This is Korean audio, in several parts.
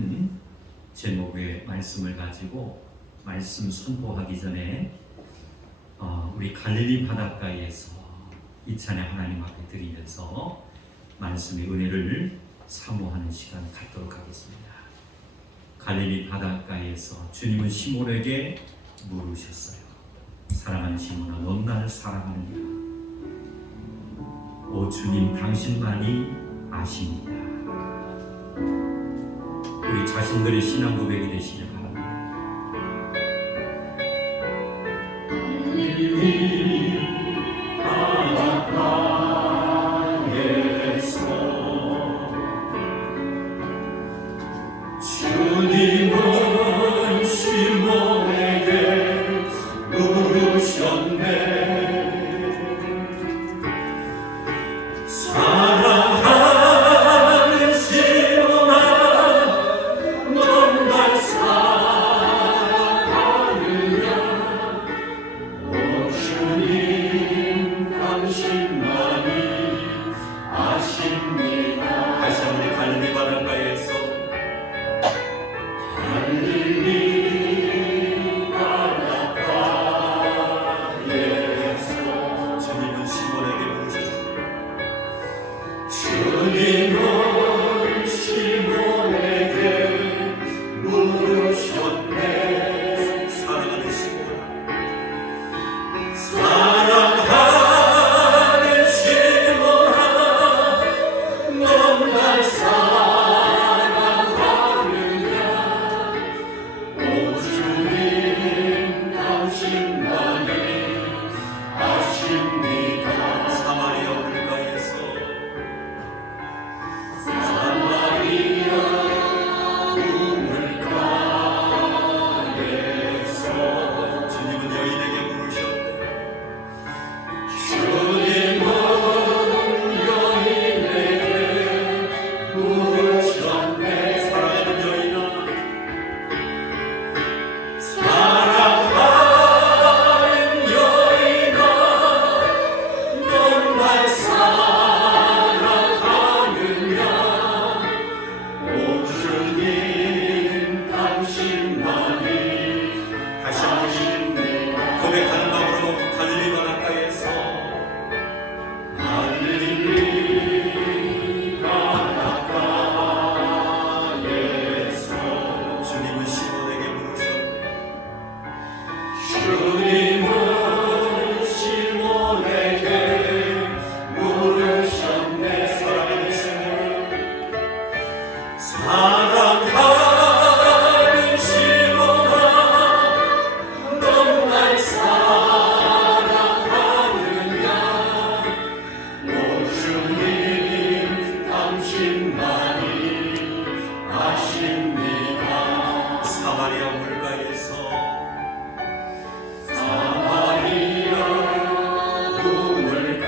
하는 제목의 말씀을 가지고 말씀 선포하기 전에 우리 갈릴리 바닷가에서 이 찬양 하나님 앞에 드리면서 말씀의 은혜를 사모하는 시간 갖도록 하겠습니다. 갈릴리 바닷가에서 주님은 시몬에게 물으셨어요. 사랑하는 시몬아, 넌 날 사랑하느냐? 오 주님, 당신만이 아십니다. 우리 자신들의 신앙 고백이 되시길 바랍니다. 갈릴리 바닷가에서 주님은 시몬에게 물으셨네. 사랑하는 시몬아, 넌 날 사랑하느냐? 오 주님, 당신만이 아십니다. 다시 한번 갈릴리 바닷가에서 갈릴리 바닷가에서 주님은 시몬에게 물으셨습니다. 주님은 시몬에게 물으셨네. 사랑하는 시몬아, 사랑하는 시몬아, 넌 날 사랑하느냐? 오 주님, 당신만이 아십니다. 사마리아 물가에서 주님은 여인에게 물으셨네. 주님은 여인에게 물으셨네. 사랑하는 여인아, 사랑하는 여인아, 넌 날 사랑하느냐? 오 주님, 당신만이 다시 한번 고백하는 마음으로 갈릴리 바닷가에서 갈릴리 바닷가에서 주님은 시몬에게 물으셨네. 주님은 시몬에게 물으셨네. 사랑하는 시몬아, 사랑하는 시몬아, 넌 날 사랑하느냐? 오 주님, 당신만이 아십니다. 사마리아 물가에서 사마리아 물가에서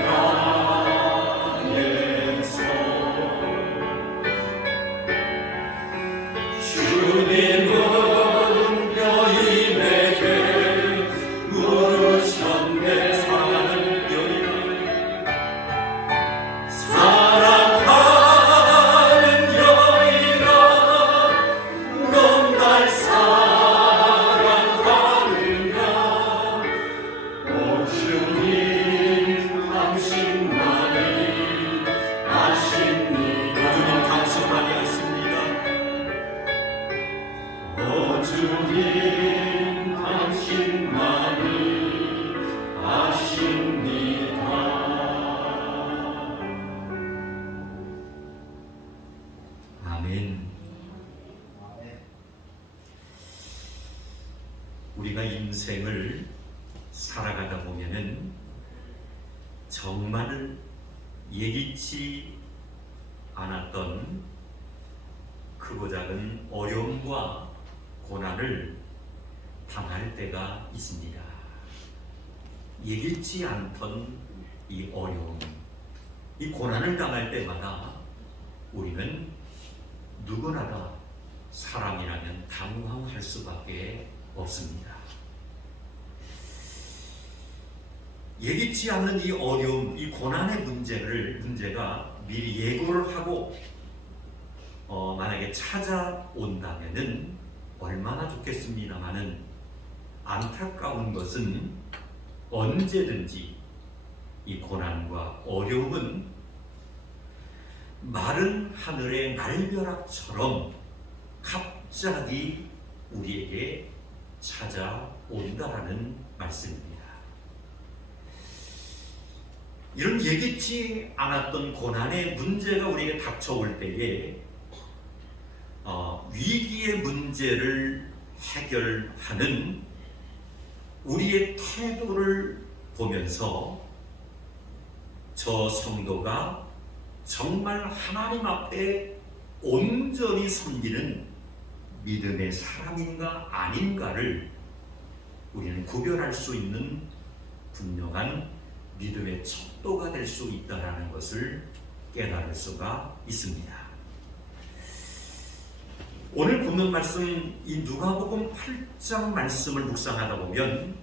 주님은 여인에게 물으셨네. 사랑하는 여인아, 사랑하는 여인아, 넌 날 사랑하느냐? 오 주님, 당신만이 아십니다. 주님, 당신만이 아십니다. 오 주님, 당신만이 아십니다. 아멘. 우리가 인생을 살아가다 보면은 정말 예기치 않았던 크고 작은 어려움과 고난을 당할 때가 있습니다. 예기치 않던 이 어려움, 이 고난을 당할 때마다 우리는 누구나 다 사람이라면 당황할 수밖에 없습니다. 예기치 않는 이 어려움, 이 고난의 문제가 미리 예고를 하고 만약에 찾아온다면은 얼마나 좋겠습니다마는 안타까운 것은 언제든지 이 고난과 어려움은 마른 하늘의 날벼락처럼 갑자기 우리에게 찾아온다라는 말씀입니다. 이런 예기치 않았던 고난의 문제가 우리에게 닥쳐올 때에 위기의 문제를 해결하는 우리의 태도를 보면서 저 성도가 정말 하나님 앞에 온전히 섬기는 믿음의 사람인가 아닌가를 우리는 구별할 수 있는 분명한 믿음의 척도가 될 수 있다는 것을 깨달을 수가 있습니다. 오늘 본문 말씀, 이 누가복음 8장 말씀을 묵상하다 보면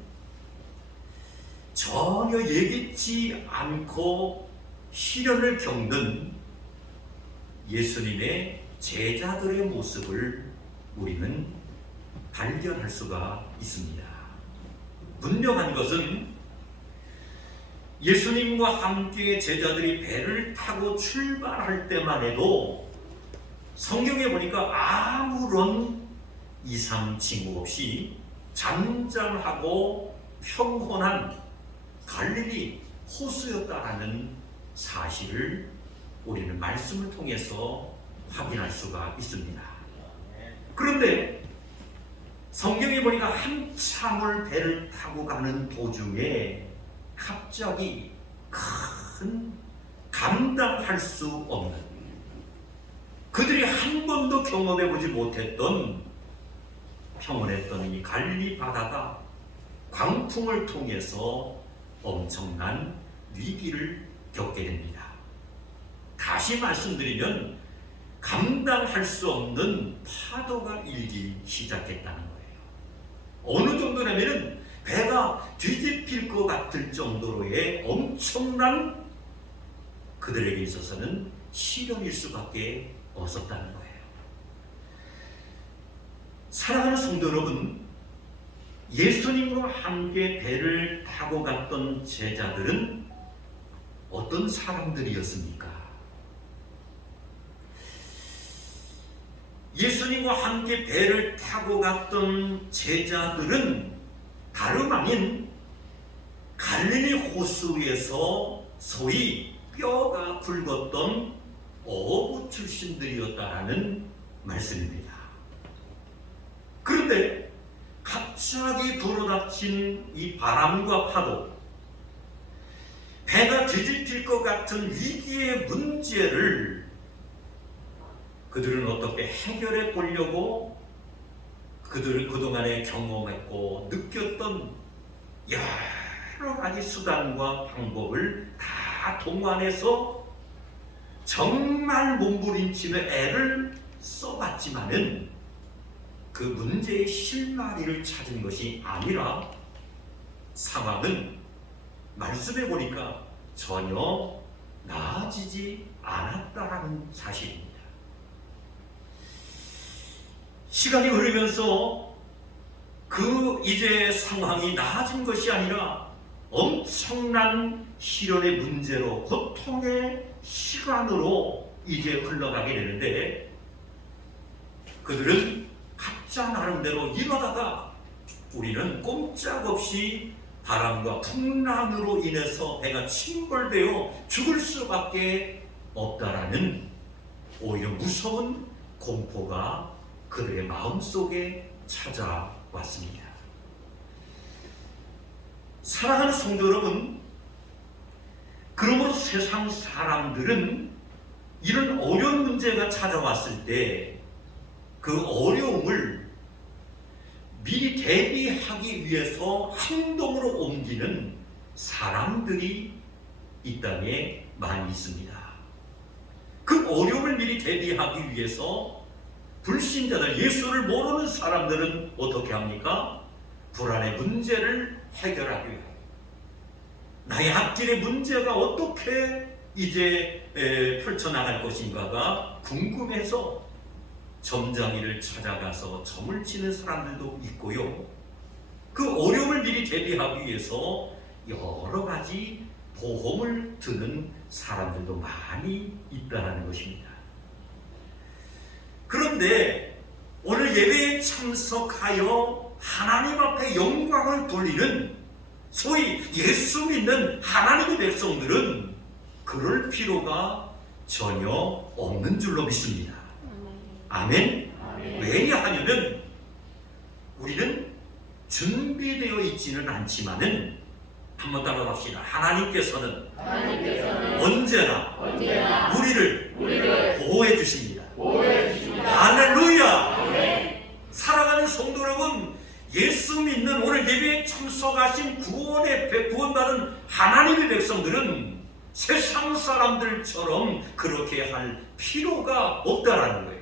전혀 예기치 않고 시련을 겪는 예수님의 제자들의 모습을 우리는 발견할 수가 있습니다. 분명한 것은 예수님과 함께 제자들이 배를 타고 출발할 때만 해도 성경에 보니까 아무런 이상 징후 없이 잔잔하고 평온한 갈릴리 호수였다라는 사실을 우리는 말씀을 통해서 확인할 수가 있습니다. 그런데 성경에 보니까 한참을 배를 타고 가는 도중에 갑자기 큰 감당할 수 없는, 그들이 한 번도 경험해보지 못했던 평온했던 이 갈릴리 바다가 광풍을 통해서 엄청난 위기를 겪게 됩니다. 다시 말씀드리면 감당할 수 없는 파도가 일기 시작했다는 거예요. 어느 정도냐면은 배가 뒤집힐 것 같을 정도로의 엄청난, 그들에게 있어서는 시련일 수밖에 없었다는 거예요. 사랑하는 성도 여러분, 예수님과 함께 배를 타고 갔던 제자들은 어떤 사람들이었습니까? 예수님과 함께 배를 타고 갔던 제자들은 다름 아닌 갈릴리 호수에서 소위 뼈가 굵었던 어부 출신들이었다라는 말씀입니다. 그런데 갑자기 불어닥친 이 바람과 파도, 배가 뒤집힐 것 같은 위기의 문제를 그들은 어떻게 해결해 보려고 그들을 그동안에 경험했고 느꼈던 여러 가지 수단과 방법을 다 동원해서 정말 몸부림치며 애를 써봤지만은 그 문제의 실마리를 찾은 것이 아니라 상황은 말씀해 보니까 전혀 나아지지 않았다는 사실입니다. 시간이 흐르면서 그 이제 상황이 나아진 것이 아니라 엄청난 시련의 문제로, 고통의 시간으로 이제 흘러가게 되는데, 그들은 각자 나름대로 이러다가 우리는 꼼짝없이 바람과 풍랑으로 인해서 배가 침몰되어 죽을 수밖에 없다라는 오히려 무서운 공포가 그들의 마음속에 찾아왔습니다. 사랑하는 성도 여러분, 그러므로 세상 사람들은 이런 어려운 문제가 찾아왔을 때 그 어려움을 미리 대비하기 위해서 행동으로 옮기는 사람들이 이 땅에 많이 있습니다. 그 어려움을 미리 대비하기 위해서 불신자들, 예수를 모르는 사람들은 어떻게 합니까? 불안의 문제를 해결하기 위해 나의 앞길의 문제가 어떻게 이제 펼쳐나갈 것인가가 궁금해서 점장이를 찾아가서 점을 치는 사람들도 있고요. 그 어려움을 미리 대비하기 위해서 여러 가지 보험을 드는 사람들도 많이 있다는 것입니다. 그런데 오늘 예배에 참석하여 하나님 앞에 영광을 돌리는 소위 예수 믿는 하나님의 백성들은 그럴 필요가 전혀 없는 줄로 믿습니다. 아멘. 왜냐하면 우리는 준비되어 있지는 않지만은 한번 따라합시다. 하나님께서는 언제나 우리를 보호해 주십니다. 할렐루야. 사랑하는 성도 여러분, 예수 믿는 오늘 예배에 참석하신 구원받은 하나님의 백성들은 세상 사람들처럼 그렇게 할 필요가 없다라는 거예요.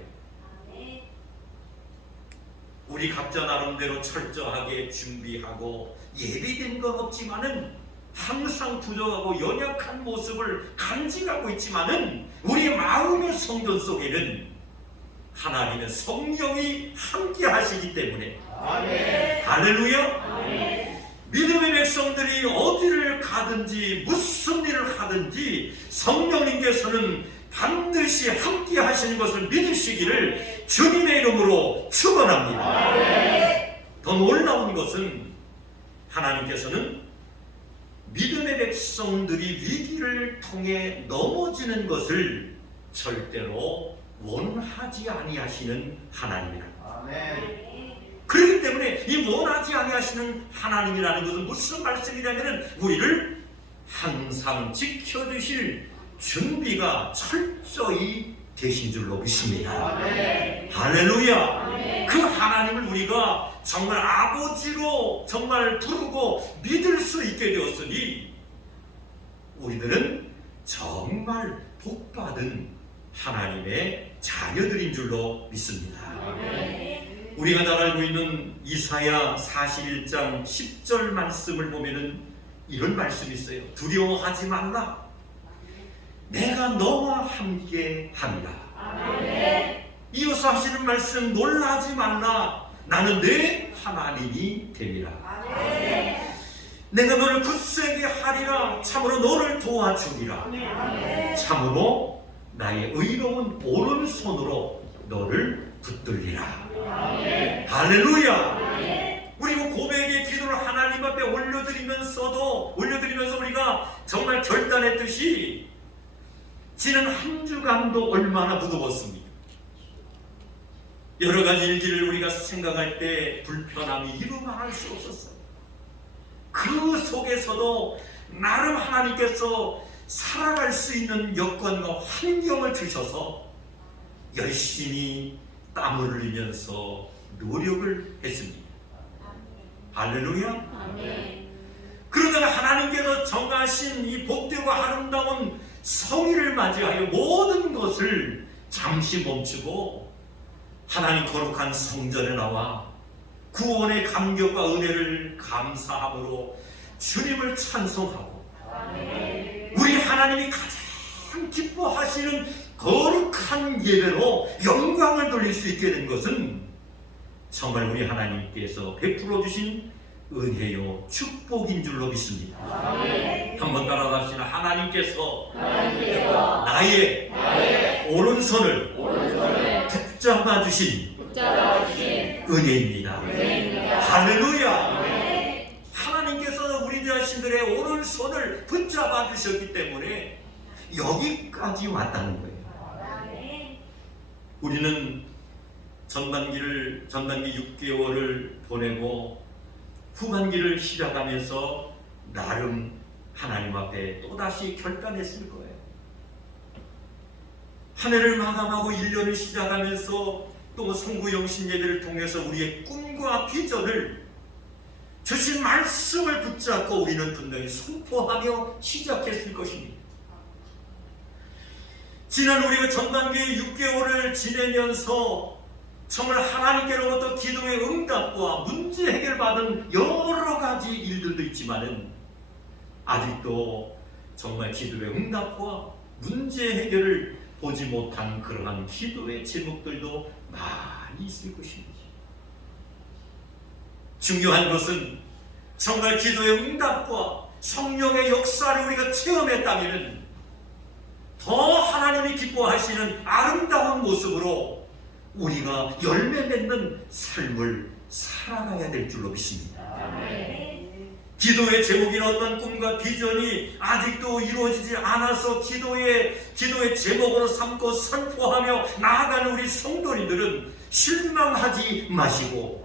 우리 각자 나름대로 철저하게 준비하고 예비된 건 없지만은 항상 부족하고 연약한 모습을 간직하고 있지만은 우리 마음의 성전 속에는 하나님의 성령이 함께 하시기 때문에 아멘. 할렐루야. 아멘. 믿음의 백성들이 어디를 가든지 무슨 일을 하든지 성령님께서는 반드시 함께 하시는 것을 믿으시기를 주님의 이름으로 축원합니다. 아멘. 더 놀라운 것은 하나님께서는 믿음의 백성들이 위기를 통해 넘어지는 것을 절대로 원하지 아니하시는 하나님이라. 아멘. 그렇기 때문에 이 원하지 아니하시는 하나님이라는 것은 무슨 말씀이냐면 우리를 항상 지켜주실 준비가 철저히 되신 줄로 믿습니다. 아멘. 할렐루야. 아멘. 그 하나님을 우리가 정말 아버지로 정말 부르고 믿을 수 있게 되었으니 우리들은 정말 복받은 하나님의 자녀들인 줄로 믿습니다. 아멘. 우리가 잘 알고 있는 이사야 41장 10절 말씀을 보면은 이런 말씀이 있어요. 두려워하지 말라. 내가 너와 함께 함이라. 아멘. 이어서 하시는 말씀, 놀라지 말라. 나는 내 하나님이 됨이라. 아멘. 내가 너를 굳세게 하리라. 참으로 너를 도와주리라. 아멘. 참으로 나의 의로운 오른손으로 너를 붙들리라. 아멘. 할렐루야. 아멘. 그리고 고백의 기도를 하나님 앞에 올려드리면서 우리가 정말 결단했듯이 지난 한 주간도 얼마나 무더웠습니까? 여러 가지 일들을 우리가 생각할 때 불편함이 이루말할 수 없었어요. 그 속에서도 나름 하나님께서 살아갈 수 있는 여건과 환경을 주셔서 열심히 땀을 흘리면서 노력을 했습니다. 할렐루야. 아멘. 그러다가 하나님께서 정하신 이 복되고 아름다운 성일을 맞이하여 모든 것을 잠시 멈추고 하나님 거룩한 성전에 나와 구원의 감격과 은혜를 감사함으로 주님을 찬송하고 아멘. 우리 하나님이 가장 기뻐하시는 거룩한 예배로 영광을 돌릴 수 있게 된 것은 정말 우리 하나님께서 베풀어 주신 은혜요 축복인 줄로 믿습니다. 아멘. 한번 따라합시다. 하나님께서 나의 오른손을 붙잡아 주신 은혜입니다. 할렐루야. 아멘. 하나님께서 우리 자신들의 오른손을 붙잡아 주셨기 때문에 여기까지 왔다는 거예요. 아멘. 우리는 전반기 6개월을 보내고 후반기를 시작하면서 나름 하나님 앞에 또다시 결단했을 거예요. 한 해를 마감하고 1년을 시작하면서 또 성구영신 예배를 통해서 우리의 꿈과 비전을 주신 말씀을 붙잡고 우리는 분명히 선포하며 시작했을 것입니다. 지난 우리가 전반기 6개월을 지내면서 정말 하나님께로부터 기도의 응답과 문제 해결받은 여러 가지 일들도 있지만은 아직도 정말 기도의 응답과 문제 해결을 보지 못한 그러한 기도의 제목들도 많이 있을 것입니다. 중요한 것은 정말 기도의 응답과 성령의 역사를 우리가 체험했다면 더 하나님이 기뻐하시는 아름다운 모습으로 우리가 열매 맺는 삶을 살아가야 될 줄로 믿습니다. 기도의 제목이나 어떤 꿈과 비전이 아직도 이루어지지 않아서 기도의 제목으로 삼고 선포하며 나아가는 우리 성도님들은 실망하지 마시고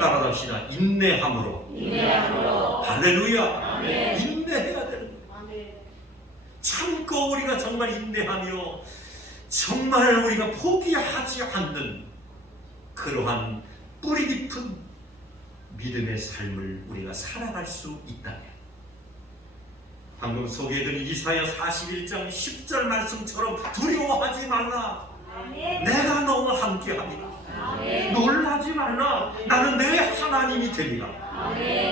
따라갑시다. 인내함으로. 할렐루야. 인내해야 되는 거예요. 참고 우리가 정말 인내하며 정말 우리가 포기하지 않는 그러한 뿌리 깊은 믿음의 삶을 우리가 살아갈 수 있다면, 방금 소개해드린 이사야 41장 10절 말씀처럼 두려워하지 말라. 내가 너와 함께합니다. 놀라지 말라. 나는 내 하나님이 됩니다.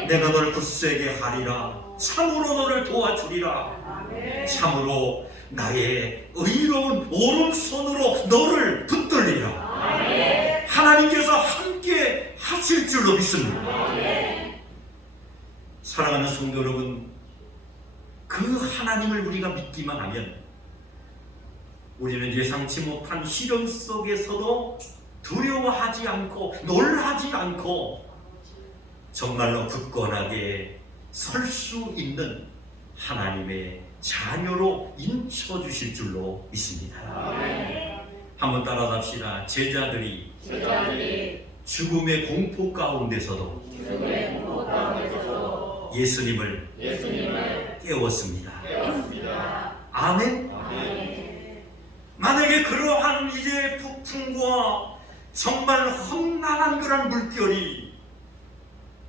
내가 너를 굳세게 하리라. 참으로 너를 도와주리라. 참으로 나의 의로운 오른손으로 너를 붙들리라. 하나님께서 함께 하실 줄로 믿습니다. 사랑하는 성도 여러분, 그 하나님을 우리가 믿기만 하면 우리는 예상치 못한 시련 속에서도 두려워하지 않고 놀라지 않고 정말로 굳건하게 설 수 있는 하나님의 자녀로 인쳐주실 줄로 믿습니다. 한번 따라갑시다. 제자들이 죽음의 공포 가운데서도 예수님을 깨웠습니다. 아멘. 만약에 그러한 이제 폭풍과 정말 험난한 그런 물결이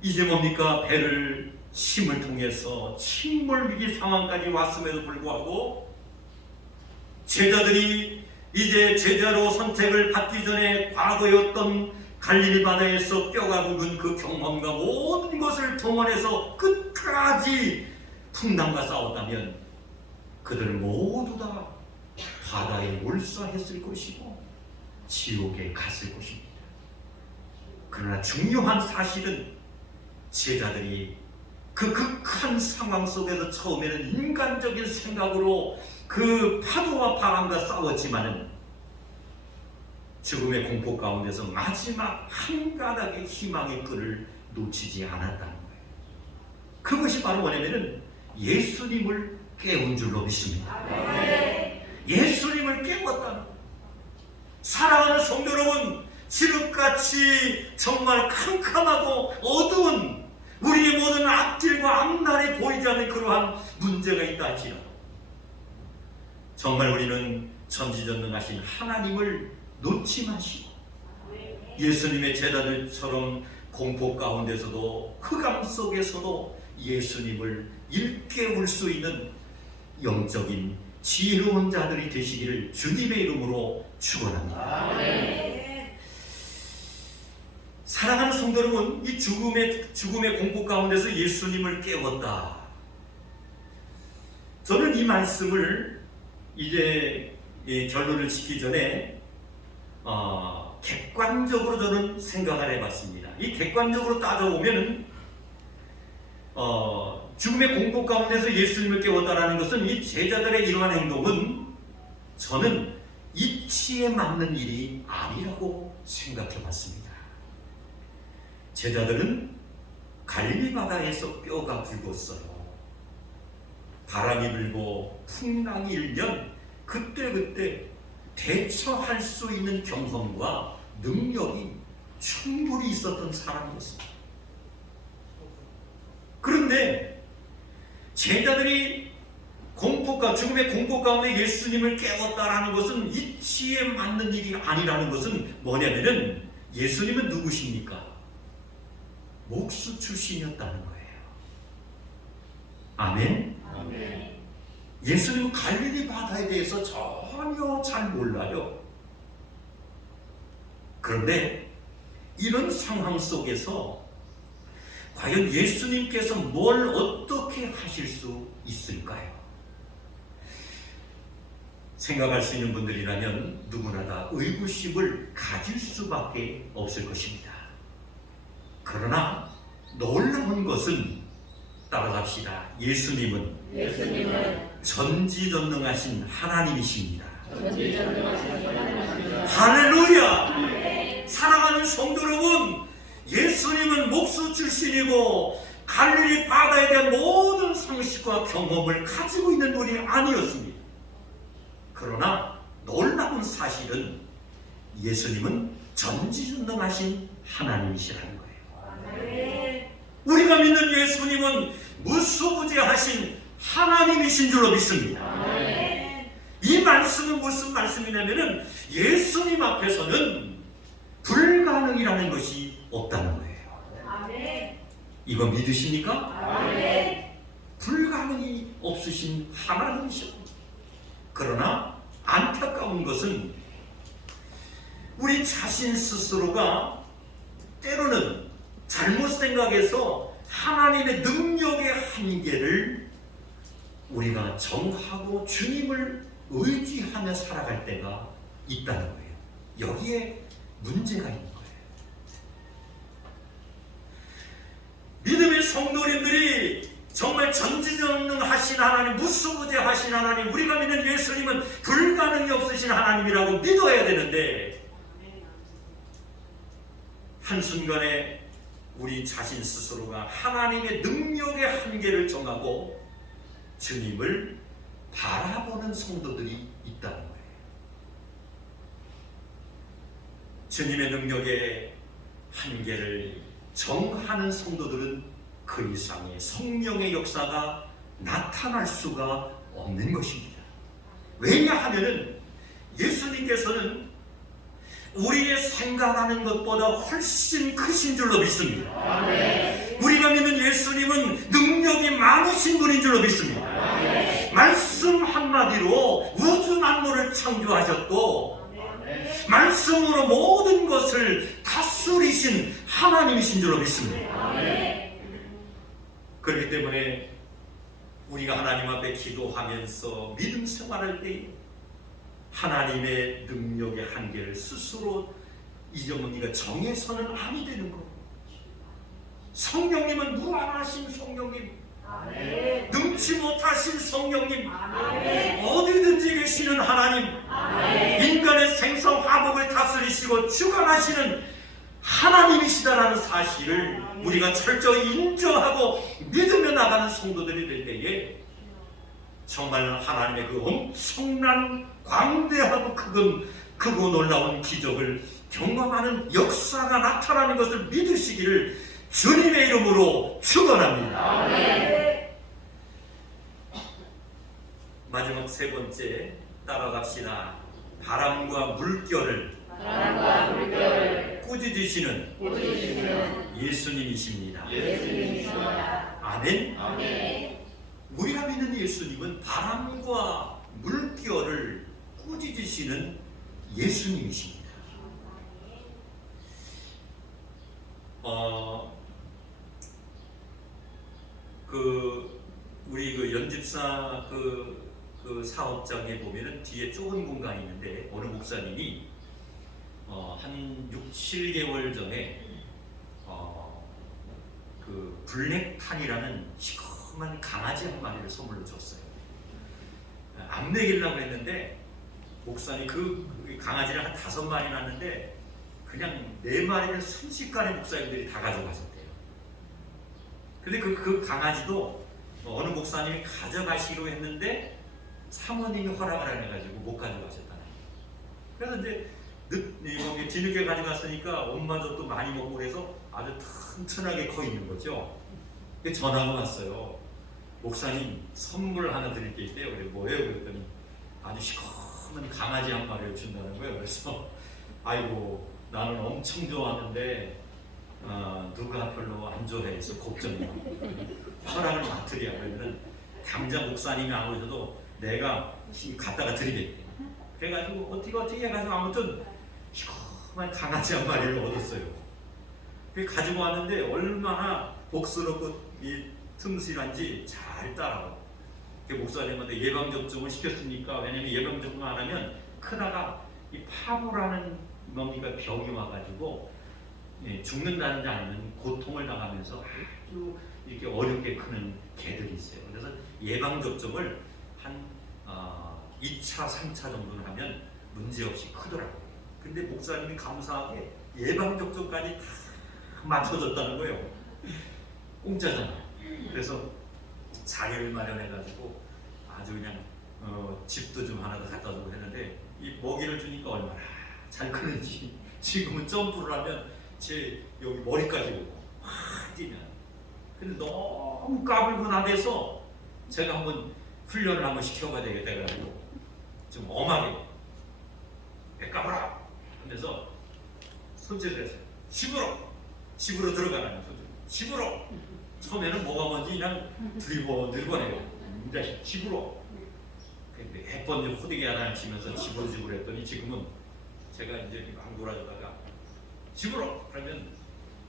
이제 뭡니까? 배를 힘을 통해서 침몰 위기 상황까지 왔음에도 불구하고 제자들이 이제 제자로 선택을 받기 전에 과거에 어떤 갈릴리 바다에서 뼈가 굵은 그 경험과 모든 것을 동원해서 끝까지 풍랑과 싸웠다면 그들 모두 다 바다에 몰사했을 것이고 지옥에 갔을 것입니다. 그러나 중요한 사실은 제자들이 그 극한 상황 속에서 처음에는 인간적인 생각으로 그 파도와 바람과 싸웠지만은 죽음의 공포 가운데서 마지막 한 가닥의 희망의 끈을 놓치지 않았다는 거예요. 그것이 바로 뭐냐면은 예수님을 깨운 줄로 믿습니다. 예수님을 깨웠다는 거예요. 사랑하는 성도 여러분, 지금같이 정말 캄캄하고 어두운 우리의 모든 앞길과 앞날에 보이지 않는 그러한 문제가 있다 할지라도 정말 우리는 전지전능하신 하나님을 놓지 마시고 예수님의 제자들처럼 공포 가운데서도 흑암 속에서도 예수님을 일깨울 수 있는 영적인 지혜로운 자들이 되시기를 주님의 이름으로 축원합니다. 사랑하는 성도 여러분, 이 죽음의 공포 가운데서 예수님을 깨웠다. 저는 이 말씀을 이제 결론을 짓기 전에 객관적으로 저는 생각을 해봤습니다. 이 객관적으로 따져보면은 죽음의 공포 가운데서 예수님을 깨웠다라는 것은 이 제자들의 이러한 행동은 저는 이치에 맞는 일이 아니라고 생각해봤습니다. 제자들은 갈릴리 바다에서 뼈가 굵었어요. 바람이 불고 풍랑이 일면 그때그때 대처할 수 있는 경험과 능력이 충분히 있었던 사람이었습니다. 그런데 제자들이 죽음의 공포 가운데 예수님을 깨웠다라는 것은 이치에 맞는 일이 아니라는 것은 뭐냐면은 예수님은 누구십니까? 목수 출신이었다는 거예요. 아멘? 예수님은 갈릴리 바다에 대해서 전혀 잘 몰라요. 그런데 이런 상황 속에서 과연 예수님께서 뭘 어떻게 하실 수 있을까요? 생각할 수 있는 분들이라면 누구나 다 의구심을 가질 수밖에 없을 것입니다. 그러나 놀라운 것은 따라갑시다. 예수님은 전지전능하신 하나님이십니다. 할렐루야! 사랑하는 성도 여러분, 예수님은 목수 출신이고 갈릴리 바다에 대한 모든 상식과 경험을 가지고 있는 분이 아니었습니다. 그러나 놀라운 사실은 예수님은 전지전능하신 하나님이시라는 거예요. 우리가 믿는 예수님은 무소부재하신 하나님이신 줄로 믿습니다. 이 말씀은 무슨 말씀이냐면은 예수님 앞에서는 불가능이라는 것이 없다는 거예요. 이거 믿으십니까? 불가능이 없으신 하나님이십니다. 그러나 안타까운 것은 우리 자신 스스로가 때로는 잘못 생각해서 하나님의 능력의 한계를 우리가 정하고 주님을 의지하며 살아갈 때가 있다는 거예요. 여기에 문제가 있는 거예요. 믿음의 성도님들이 정말 전지전능하신 하나님, 무소부재하신 하나님, 우리가 믿는 예수님은 불가능이 없으신 하나님이라고 믿어야 되는데 한순간에 우리 자신 스스로가 하나님의 능력의 한계를 정하고 주님을 바라보는 성도들이 있다는 거예요. 주님의 능력의 한계를 정하는 성도들은 그 이상의 성령의 역사가 나타날 수가 없는 것입니다. 왜냐하면 예수님께서는 우리의 생각하는 것보다 훨씬 크신 줄로 믿습니다. 우리가 믿는 예수님은 능력이 많으신 분인 줄로 믿습니다. 말씀 한마디로 우주 만물을 창조하셨고 말씀으로 모든 것을 다스리신 하나님이신 줄로 믿습니다. 그렇기 때문에 우리가 하나님 앞에 기도하면서 믿음 생활할 때 하나님의 능력의 한계를 스스로 잊어먹으니까 정해서는 아니 되는 것. 성령님은 무한하신 성령님, 능치 못하신 성령님, 어디든지 계시는 하나님, 인간의 생성 화복을 다스리시고 주관하시는 하나님이시다라는 사실을 우리가 철저히 인정하고 믿으며 나가는 성도들이 될 때에 정말 하나님의 그 엄청난 광대하고 크고 놀라운 기적을 경험하는 역사가 나타나는 것을 믿으시기를 주님의 이름으로 축원합니다. 마지막 세 번째 따라갑시다. 바람과 물결을 꾸짖으시는 예수님이십니다. 아멘. 우리가 믿는 예수님은 바람과 물결을 꾸짖으시는 예수님이십니다. 우리 그 연집사 그 사업장에 보면은 뒤에 좁은 공간이 있는데 어느 목사님이 한 6, 7개월 전에 그 블랙탄이라는 시커먼 강아지 한 마리를 선물로 줬어요. 안 먹이려고 했는데 목사님 그 강아지를 한 5마리 낳았는데 그냥 4마리를 순식간에 목사님들이 다 가져가셨대요. 근데 그 강아지도 어느 목사님이 가져가시기로 했는데 사모님이 허락을 안 해가지고 못 가져가셨다는. 그래서 이제 뒤늦게 가져갔으니까 엄마도 또 많이 먹고 그래서 아주 튼튼하게 커 있는 거죠. 전화가 왔어요. 목사님 선물 하나 드릴 게 있대요. 그래 뭐예요? 그랬더니 아주 시커먼 강아지 한 마리를 준다는 거예요. 그래서 아이고 나는 엄청 좋아하는데 누가 별로 안 좋아해서 걱정이야. 허락을 맡으랴. 그러면은 당장 목사님이 안 오셔도 내가 갖다가 드리겠대. 그래가지고 어떻게 해가지고 아무튼 시커먼 강아지 한 마리를 얻었어요. 가지고 왔는데 얼마나 복스럽고 이 틈실한지 잘 따라오. 목사님한테 예방접종을 시켰으니까, 왜냐면 예방접종 안 하면 크다가 이 파브라는 뭡니까 병이 와가지고 죽는다는 줄 알면 고통을 당하면서 아주 이렇게 어렵게 크는 개들이 있어요. 그래서 예방접종을 한 2차, 3차 정도는 하면 문제없이 크더라고요. 근데 목사님이 감사하게 예방접종까지 다 맞춰줬다는 거예요. 공짜잖아. 그래서 자리를 마련해가지고 아주 그냥 집도 좀 하나 더 갖다 주고 했는데, 이 먹이를 주니까 얼마나 잘 크는지. 지금은 점프를 하면 제 여기 머리까지 오고 확 뛰면. 근데 너무 까불고 나대서 제가 한번 훈련을 한번 시켜봐야 되겠다 해가지고 좀 엄하게 까불어 하면서 손짓을 했어요. 집으로 들어가라는 소리. 집으로. 처음에는 뭐가 뭔지 그냥 들이번해요. 이 자식 집으로. 근데 해번 호되게 하나 치면서 집으로 했더니 지금은 제가 이제 막 놀아주다가 집으로 그러면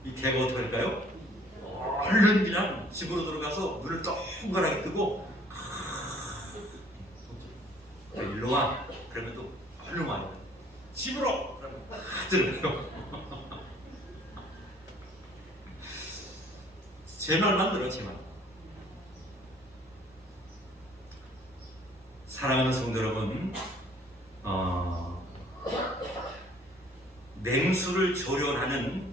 이 개가 어떻게 할까요? 얼른 그냥 집으로 들어가서 눈을 동그랗게 뜨고 일로 와. 그러면 또 얼른 와요. 집으로. 그러면 들어요. 제 말만 들어, 제 말. 사랑하는 성도 여러분, 맹수를 조련하는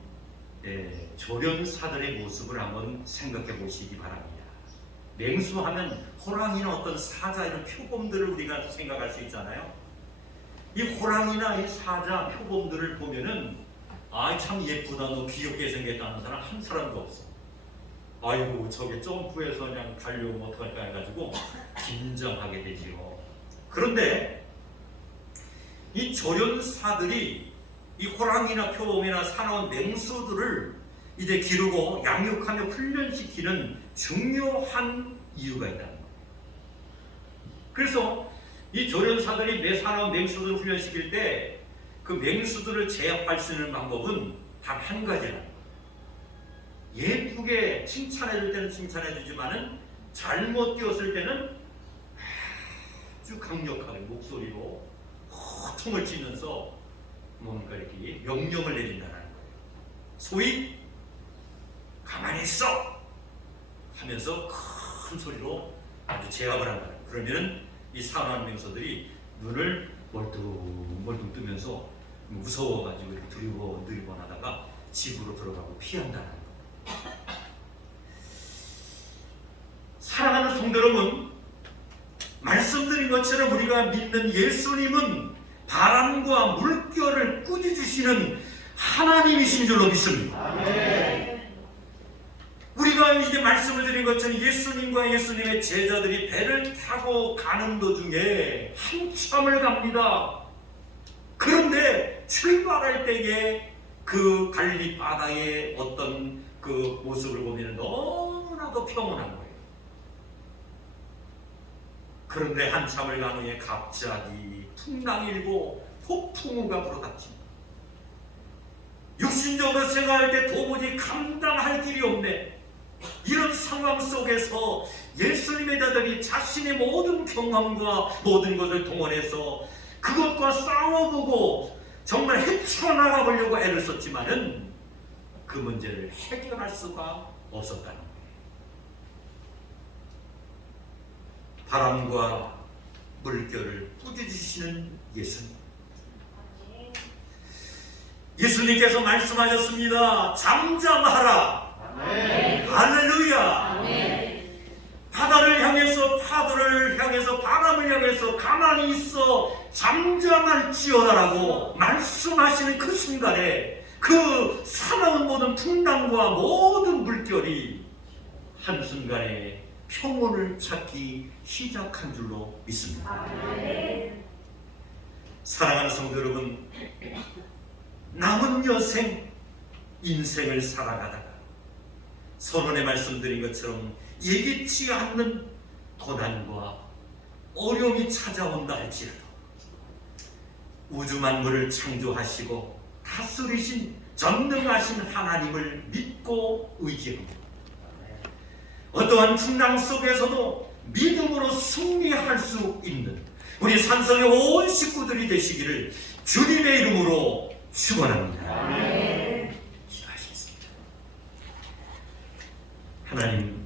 조련사들의 모습을 한번 생각해 보시기 바랍니다. 맹수하면 호랑이나 어떤 사자 이런 표범들을 우리가 생각할 수 있잖아요. 이 호랑이나 이 사자 표범들을 보면은 참 예쁘다, 너 귀엽게 생겼다는 사람 한 사람도 없어. 아이고 저게 점프해서 그냥 달려오면 어떡할까 해가지고 긴장하게 되지요. 그런데 이 조련사들이 이 호랑이나 표범이나 사나운 맹수들을 이제 기르고 양육하며 훈련시키는 중요한 이유가 있다는 거예요. 그래서 이 조련사들이 매 사나운 맹수들을 훈련시킬 때 그 맹수들을 제압할 수 있는 방법은 단 한 가지라는 거예요. 예쁘게 칭찬해줄 때는 칭찬해주지만은 잘못 뛰었을 때는 아주 강력하게 목소리로 호통을 치면서 뭔가 이렇게 명령을 내린다는 거예요. 소위 가만히 있어 하면서 큰 소리로 아주 제압을 한다는 거예요. 그러면은 이 사나운 맹수들이 눈을 멀뚱멀뚱 뜨면서 무서워가지고 이렇게 들이번하다가 집으로 들어가고 피한다는 거예요. 사랑하는 성도 여러분, 말씀드린 것처럼 우리가 믿는 예수님은 바람과 물결을 꾸짖으시는 하나님이신 줄로 믿습니다. 아멘. 우리가 이제 말씀을 드린 것처럼 예수님과 예수님의 제자들이 배를 타고 가는 도중에 한참을 갑니다. 그런데 출발할 때에 그 갈릴리 바다의 어떤 그 모습을 보면 너무나도 평온한 거예요. 그런데 한참을 간 후에 갑자기 풍랑이 일고 폭풍우가 불어닥칩니다. 육신적으로 생각할 때 도무지 감당할 길이 없네. 이런 상황 속에서 예수님의 자들이 자신의 모든 경험과 모든 것을 동원해서 그것과 싸워보고 정말 헤쳐나가 보려고 애를 썼지만은 그 문제를 해결할 수가 없었다는 거예요. 바람과 물결을 꾸짖으시는 예수님. 예수님께서 말씀하셨습니다. 잠잠하라. 아멘. 할렐루야. 아멘. 바다를 향해서 파도를 향해서 바람을 향해서 가만히 있어 잠잠할지어다라고 말씀하시는 그 순간에 그 사나운 모든 풍랑과 모든 물결이 한순간에 평온을 찾기 시작한 줄로 믿습니다. 아멘. 사랑하는 성도 여러분, 남은 여생 인생을 살아가다가 선언에 말씀드린 것처럼 예기치 않는 고난과 어려움이 찾아온다 할지라도 우주 만물을 창조하시고 다스리신 전능하신 하나님을 믿고 의지합니다. 어떠한 풍랑 속에서도 믿음으로 승리할 수 있는 우리 산성의 온 식구들이 되시기를 주님의 이름으로 축원합니다. 기도하시겠습니다. 하나님,